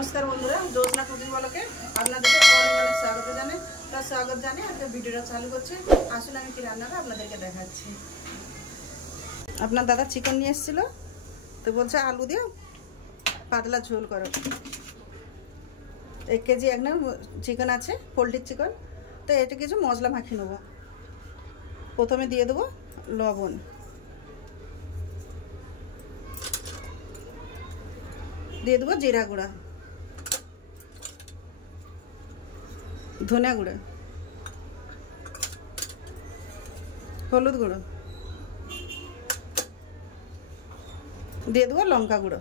नमस्कार बंधुरा जोशना कुकिंग ब्लगे আপনাদেরকে অনেক অনেক স্বাগত জানাই। তার স্বাগত জানিয়ে আজকে ভিডিওটা চালু করছি। আসুন আমি কি রান্নাটা আপনাদেরকে দেখাচ্ছি। আপনার দাদা চিকেন নিয়ে এসেছিল, তো বলছে আলু দিয়ে পাতলা ঝোল করো। 1 কেজি একদম চিকেন আছে, পোলট্রির চিকেন। তো এটা কিছু মশলা মাখিয়ে নেব। প্রথমে দিয়ে দেবো লবণ, দিয়ে দেবো জিরা গুঁড়া, ধনিয়া গুঁড়ো, হলুদ গুঁড়ো, দিয়ে দেবো লঙ্কা গুঁড়ো,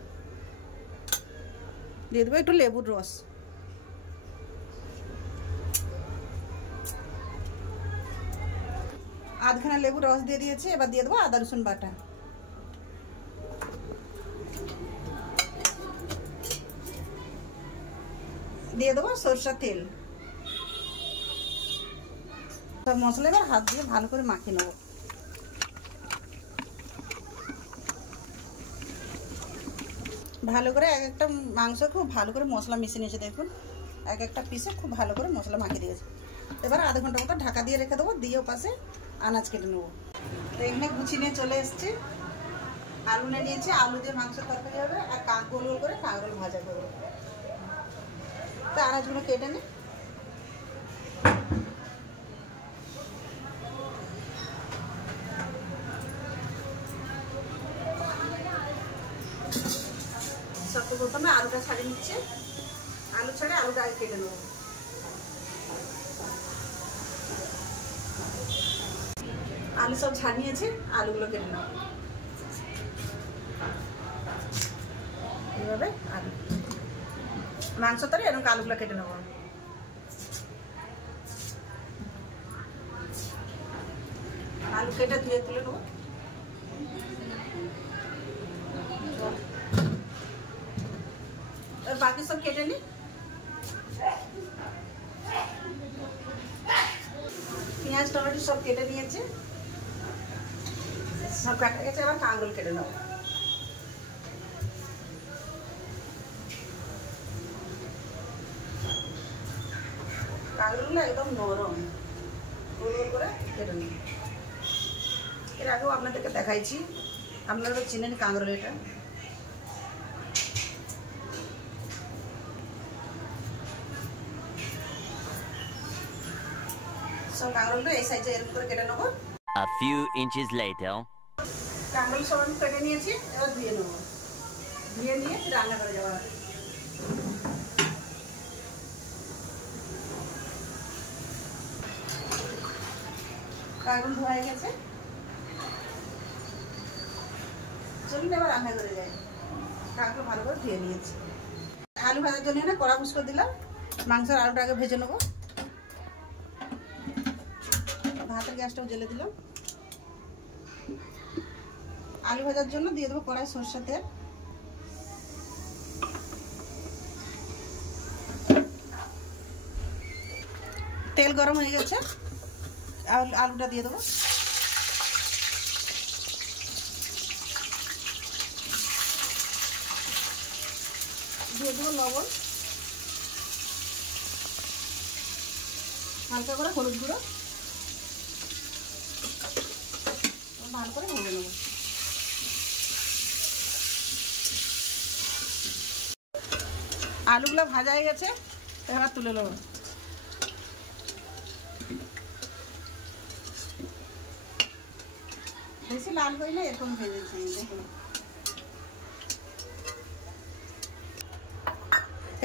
দিয়ে দেবো একটু লেবুর রস, আধখানা লেবুর রস দিয়ে দিয়েছি। এবার দিয়ে দেবো আদা রসুন বাটা, দিয়ে দেবো সরষের তেল। সব মশলা এবার হাত দিয়ে ভালো করে মাখিয়ে নেব। ভালো করে এক একটা মাংস খুব ভালো করে মশলা মিশিয়ে নিয়েছে, দেখুন এক একটা পিসে খুব ভালো করে মশলা মাখিয়ে দিয়েছে। এবার আধা ঘন্টা মতো ঢাকা দিয়ে রেখে দেবো, দিয়ে পাশে আনাজ কেটে নেবো। তো এখানে গুছিয়ে নিয়ে চলে এসছে, আলু নিয়েছি, আলু দিয়ে মাংস তরকারি হবে, আর গোল গোল করে কাঁকরোল ভাজা করবো। তো আনাজগুলো কেটে নিই। সব প্রথমে আলুটা ছাড়িয়ে নিচ্ছে, আলু ছাড়ে আলুটা আগে কেটে নেবো। আলু সব ছাড়িয়েছে, আলুগুলো কেটে নেবো এইভাবে। আলু মাংস তরে এরকম আলুগুলো কেটে নেবো। আলু কেটে ধুয়ে তুলে নেবো। বাকি সব কেটে নি। পেঁয়াজ টমেটো সব কেটে নিয়েছে, সব কাটা গেছে। এবার কাঁকরোল কেটে নেবো। কাঁকরোলগুলো একদম নরম, গোল গোল করে কেটে নেব। এর আগেও আপনাদেরকে দেখাইছি, আপনারা তো চিনেন কাঁকরোল। এটা সব কাঁকরোলটা এই সাইজে এরকম করে কেটে নেবো। A few inches later. কাঁকরোল সব আমি কেটে নিয়েছি, এবার ধুয়ে নেবো। ধুয়ে নিয়ে রান্না করে যাওয়া। কাঁকরোল ধোয়া হয়ে গেছে, চলুন এবার রান্না করে যাই। কাঁকরোল ভালো করে ধুয়ে নিয়েছি। আলু ভাজার জন্য না কড়া বুস করে দিলাম। মাংসের আলুটা আগে ভেজে নেবো। ভাতের গ্যাসটাও জ্বেলে দিলাম। আলু ভাজার জন্য দিয়ে দেবো কড়াই সরষের তেল। তেল গরম হয়ে গেছে, আলুটা দিয়ে দেবো। দিয়ে দেবো লবণ, হালকা করে হলুদ গুঁড়ো, ভালো করে ভেজে নেব। আলুগুলো ভাজা হয়ে গেছে, এবার তুলে নেব। বেশি লাল করি না, এরকম ভেজেছি দেখুন।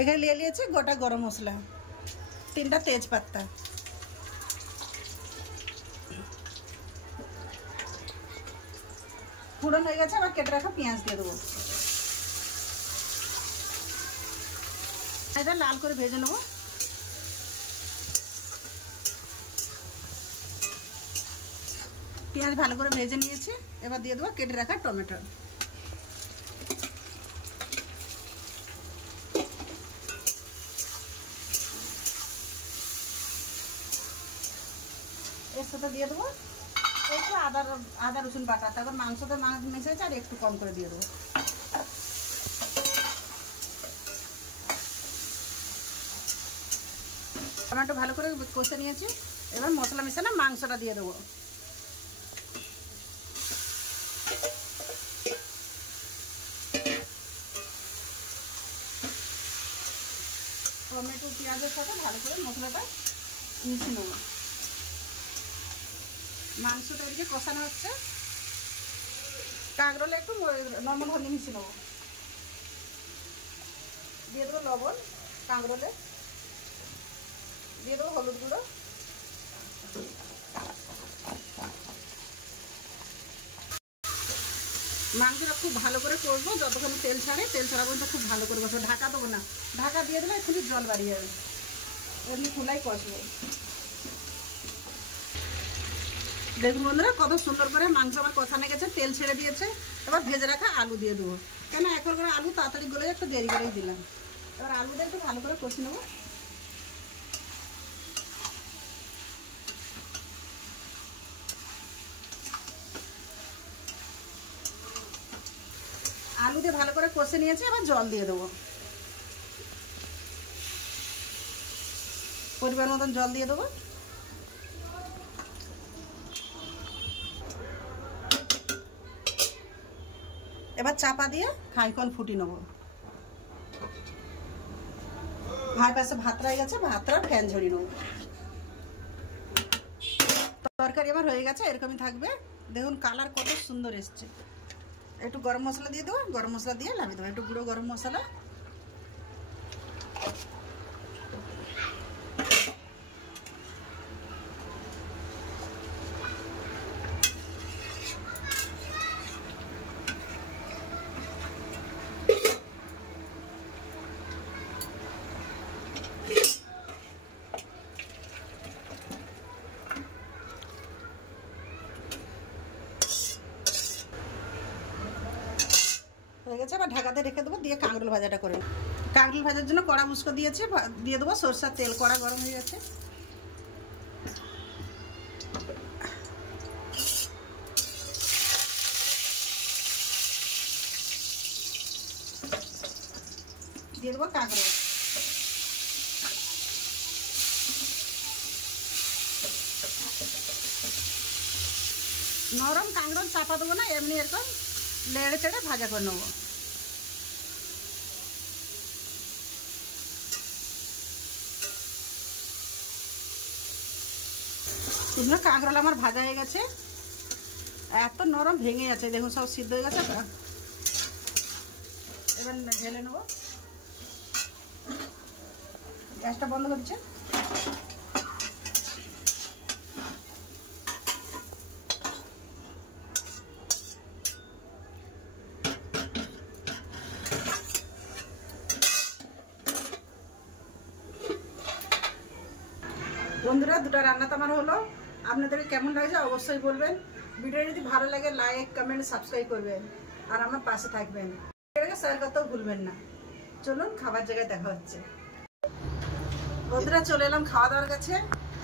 এখানে নিয়ে নিয়েছি গোটা গরম মশলা, 3টা তেজপাতা, ফোড়ন হয়ে গেছে। আবার কেটে রাখা পেঁয়াজ দিয়ে দেবো। এটা লাল করে ভেজে নেবো। পেঁয়াজ ভালো করে ভেজে নিয়েছি, এবার দিয়ে দেবো কেটে রাখা টমেটো। এর সাথে দিয়ে দেবো একটু আদা রসুন বাটা। তারপর মাংসতে মিশিয়েছে, আর একটু কম করে দিয়ে দেবো। টমেটো ভালো করে কষে নিয়েছি, এবার মশলা মিশানো মাংসটা দিয়ে দেবো। টমেটো পেঁয়াজের সাথে ভালো করে মশলাটা মিশিয়ে নেব। মাংসটা এদিকে কষানো হচ্ছে, কাঁকরোলে একটু নর্মাল হলে মিশিয়ে নেবো। দিয়ে দেবো লবণ, কাঁকরোলে দিয়ে দেবো হলুদ গুঁড়ো, মাংসটা খুব ভালো করে কষবো যতক্ষণ তেল ছাড়ে, তেল ছাড়া পর্যন্ত খুব ভালো করে কষবো। ঢাকা দেবো না, ঢাকা দিয়ে দিলে এক্ষুনি জল বাড়িয়ে যাবে, এমনি খোলাই কষবো। দেখুন বন্ধুরা কত সুন্দর করে মাংস আমার কষানো গেছে, তেল ছেড়ে দিয়েছে। এবার ভেজে রাখা আলু দিয়ে দেবো, কেন এখন করে আলু তাড়াতাড়ি গলে একটু দেরি করেই দিলাম। এবার আলু দিয়ে একটু ভালো করে কষে নেবো। আলু দিয়ে ভালো করে কষে নিয়েছি, এবার জল দিয়ে দেবো, পরিমাণ মতন জল দিয়ে দেবো। এবার চাপা দিয়ে খানিকক্ষণ ফুটিয়ে নেবো। ভাই পাশে ভাত রয়ে গেছে, ভাতটা ফ্যান ঝরিয়ে নেবো। তরকারি আমার হয়ে গেছে, এরকমই থাকবে। দেখুন কালার কত সুন্দর এসছে। একটু গরম মশলা দিয়ে দেবো, গরম মশলা দিয়ে নামিয়ে দেবো, একটু গুঁড়ো গরম মশলা। হয়ে গেছে, এবার ঢাকাতে রেখে দেবো, দিয়ে কাঁকরোল ভাজাটা করে। কাঁকরোল ভাজার জন্য কড়া উস্কো দিয়েছি, দিয়ে দেবো সরষের তেল। কড়া গরম হয়ে গেছে, দিয়ে দেবো কাঁকরোল। নরম কাঁকরোল চাপা দেবো না, এমনি এরকম নেড়ে চেড়ে ভাজা করে নেবো। শুকনো কাঁকরোল আমার ভাজা হয়ে গেছে, এত নরম ভেঙে যাচ্ছে, দেখুন সব সিদ্ধ হয়ে গেছে। এবার ঢেলে নেবো, গ্যাসটা বন্ধ করছে। বন্ধুরা দুটো রান্না তো আমার হলো, আপনাদের কেমন লাগছে অবশ্যই বলবেন। ভিডিও যদি ভালো লাগে লাইক কমেন্ট সাবস্ক্রাইব করবেন, আর আমার পাশে থাকবেন। ভিডিওটাকে শেয়ার করতেও ভুলবেন না। চলুন খাবার জায়গায় দেখা হচ্ছে। বন্ধুরা চলে এলাম খাওয়া দাওয়ার কাছে।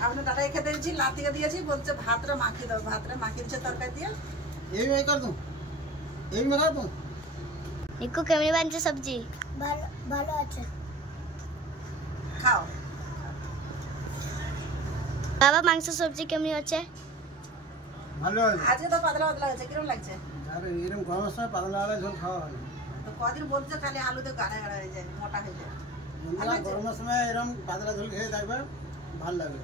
আপনার দাদাকে খেতে দিয়েছি, লাতিকে দিয়েছি, বলছে ভাতটা মাখিয়ে দাও। ভাতটা মাখিয়ে দিচ্ছে তরকারি দিয়ে। এই मैं कर दूं, এই मैं कर दूं। নিকু কেমন বানছে সবজি? ভালো ভালো আছে। খাও। বাবা মাংস সবজি কেমন আছে? ভালো আছে। আজকে তো পাতলা পাতলা হয়েছে, কিরকম লাগছে? আরে এরকম গরমের সময় পাতলা পাতলা ঝোল খাওয়া হয় না। তো কদিন বলছে খালি আলুতে গাঢ়া গাঢ়া হয়ে যায়, মোটা হয়ে যায়। বন্ধুরা গরমের সময় এরকম পাতলা ঝোল খেয়ে দেখবে ভালো লাগবে।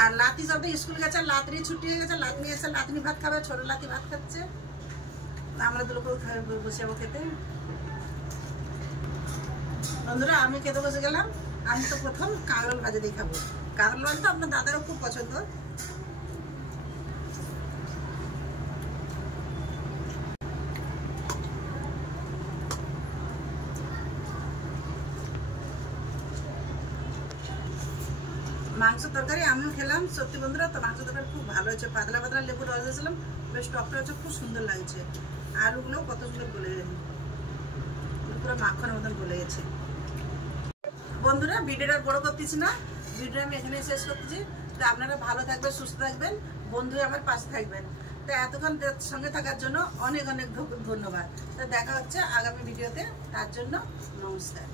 আর লাতি সব স্কুল গেছে, লাতনি ছুটি হয়ে গেছে, লাতনি এসে লাতনি ভাত খাবে, ছোট লাতি ভাত খাচ্ছে, আমরা দুটো বসে যাবো খেতে। বন্ধুরা আমি খেতে বসে গেলাম। আমি তো প্রথম কাঁকরোল ভাজা দিয়ে খাবো। কাঁকরোল ভাজা তো আপনার দাদারও খুব পছন্দ। মাংস তরকারি আমিও খেলাম, সত্যি বন্ধুরা তো মাংস তরকারি খুব ভালো হয়েছে। পাতলা পাতলা লেবু রস দিয়েছিলাম, বেশ টকটা হচ্ছে, খুব সুন্দর লাগছে। আলুগুলো কত সুন্দর গলে গেছে, পুরো মাখনের মতন গলে গেছে। বন্ধুরা ভিডিওটা বড় করতেছি না, ভিডিও আমি এখানে শেষ করতেছি। তো আপনারা ভালো থাকবেন, সুস্থ থাকবেন, বন্ধু আমার পাশে থাকবেন। তো এতক্ষণ সঙ্গে থাকার জন্য অনেক অনেক ধন্যবাদ। তো দেখা হচ্ছে আগামী ভিডিওতে, তার জন্য নমস্কার।